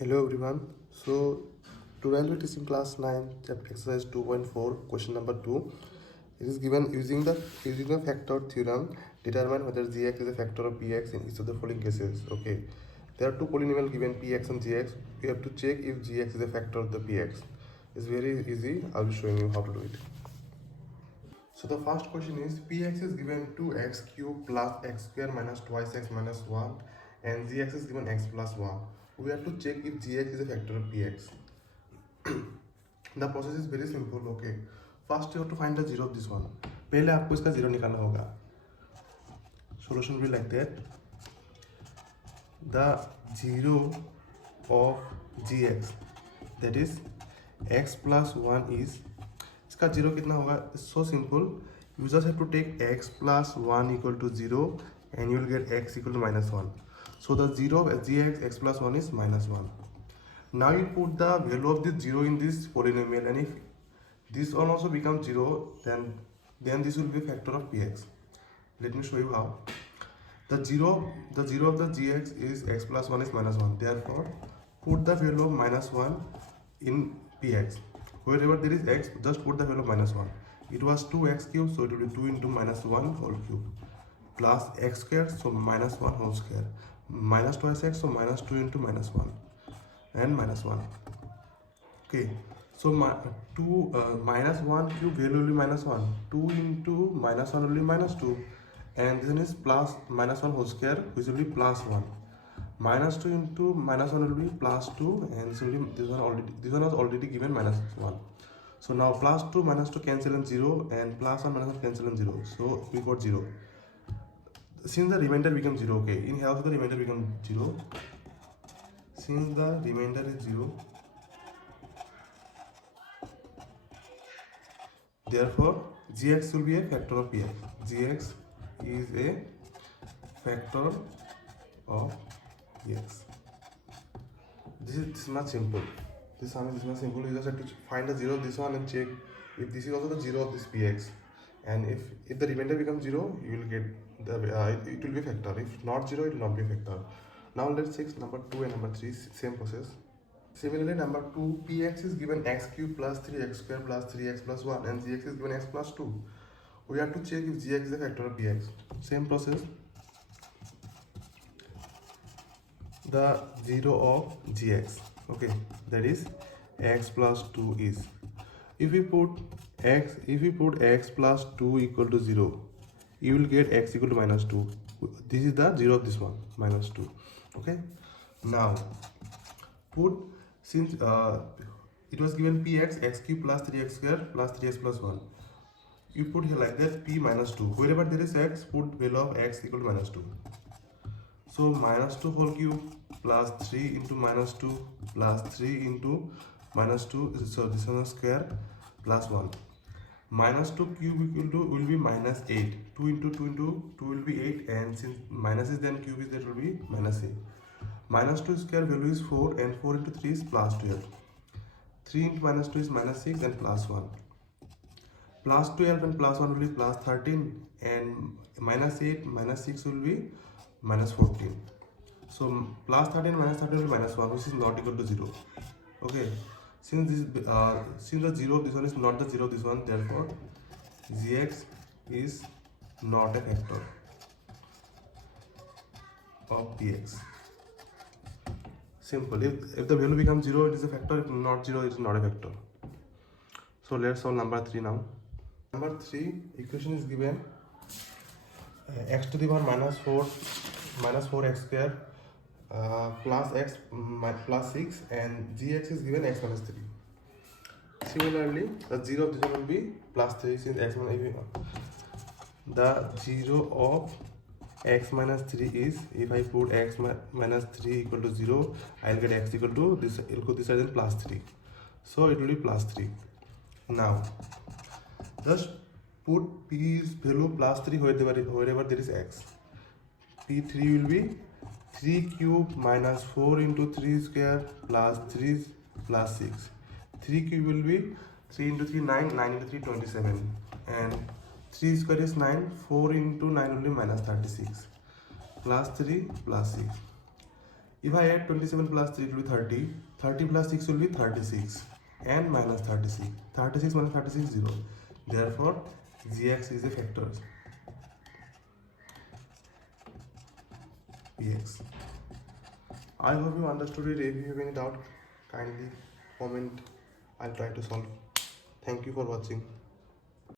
Hello everyone. So today we are teaching class 9 chapter exercise 2.4 question number 2. It is given using the factor theorem determine whether gx is a factor of px in each of the following cases. Okay. There are two polynomials given px and gx. We have to check if gx is a factor of the px. It's very easy. I'll be showing you how to do it. So the first question is px is given 2x cube plus x square minus twice x minus 1 and gx is given x plus 1. We have to check if gx is a factor of px. The process is very simple. Okay, first you have to find the zero of this one. पहले आपको इसका zero निकालना होगा. Solution will be like that. The zero of gx, that is x plus 1 is, इसका zero कितना होगा? So simple. You just have to take x plus 1 equal to 0 and you will get x equal to minus 1. So the zero of gx x plus 1 is minus 1. Now you put the value of this 0 in this polynomial, and if this one also becomes 0, then this will be a factor of px. Let me show you how. The zero of the gx is x plus 1 is minus 1. Therefore, put the value of minus 1 in px. Wherever there is x, just put the value of minus 1. It was 2x cube, so it will be 2 into minus 1 whole cube. Plus x squared, so minus 1 whole square. Minus twice x, so minus 2 into minus 1. And minus 1. Okay. So minus 1 cube value will be minus 1. 2 into minus 1 will be minus 2. And this one is plus minus 1 whole square, which will be plus 1. Minus 2 into minus 1 will be plus 2, and this one was already given minus 1. So now plus 2 minus 2 cancel in 0, and plus 1 minus 1 cancel in 0. So we got 0. Since the remainder becomes 0, okay, in here also the remainder becomes 0. Since the remainder is 0, therefore gx will be a factor of px. Gx is a factor of px. This is much simple. This sum is much simple. You just have to find the 0 of this one and check if this is also the 0 of this px. And if the remainder becomes 0, you will get it will be a factor. If not 0, it will not be a factor. Now let's check number 2 and number 3, same process. Similarly, number 2, px is given x cube plus 3x square plus 3x plus 1 and gx is given x plus 2. We have to check if gx is a factor of px. Same process. The 0 of gx, okay, that is x plus 2 is, if we put x plus 2 equal to 0, you will get x equal to minus 2. This is the 0 of this one, minus 2. Okay, now put, since it was given px x cube plus 3x square plus 3x plus 1, you put here like that p minus 2. Wherever there is x, put value of x equal to minus 2. So minus 2 whole cube plus 3 into minus 2 plus 3 into minus 2, so this one is square plus 1. Minus 2 cube equal to will be minus 8. 2 into 2 into 2 will be 8, and since minus is then cube is, that will be minus 8. Minus 2 square value is 4, and 4 into 3 is plus 12. 3 into minus 2 is minus 6 and plus 1. Plus 12 and plus 1 will be plus 13, and minus 8 minus 6 will be minus 14. So plus 13 minus 13 will be minus 1, which is not equal to 0. Okay. Since the 0 of this one is not the 0 of this one, therefore gx is not a factor of px. Simple. If the value becomes 0, it is a factor. If not 0, it is not a factor. So let's solve number 3 now. Number 3, equation is given x to the power minus 4x square plus x plus 6, and gx is given x minus 3. Similarly, the 0 of this one will be plus 3, since x minus 3. The 0 of x minus 3 is, if I put x minus 3 equal to 0, I will get x equal to this, equal to this side, then plus 3. So it will be plus 3. Now just put p's value plus 3 wherever there is x. P3 will be 3 cube minus 4 into 3 square plus 3 plus 6. 3 cube will be 3 into 3 9, 9 into 3 27, and 3 square is 9, 4 into 9 will be minus 36, plus 3 plus 6. If I add 27 plus 3, it will be 30. 30 plus 6 will be 36. And minus 36. 36 minus 36 is 0. Therefore, gx is a factor. Px. I hope you understood it. If you have any doubt, kindly comment. I'll try to solve. Thank you for watching.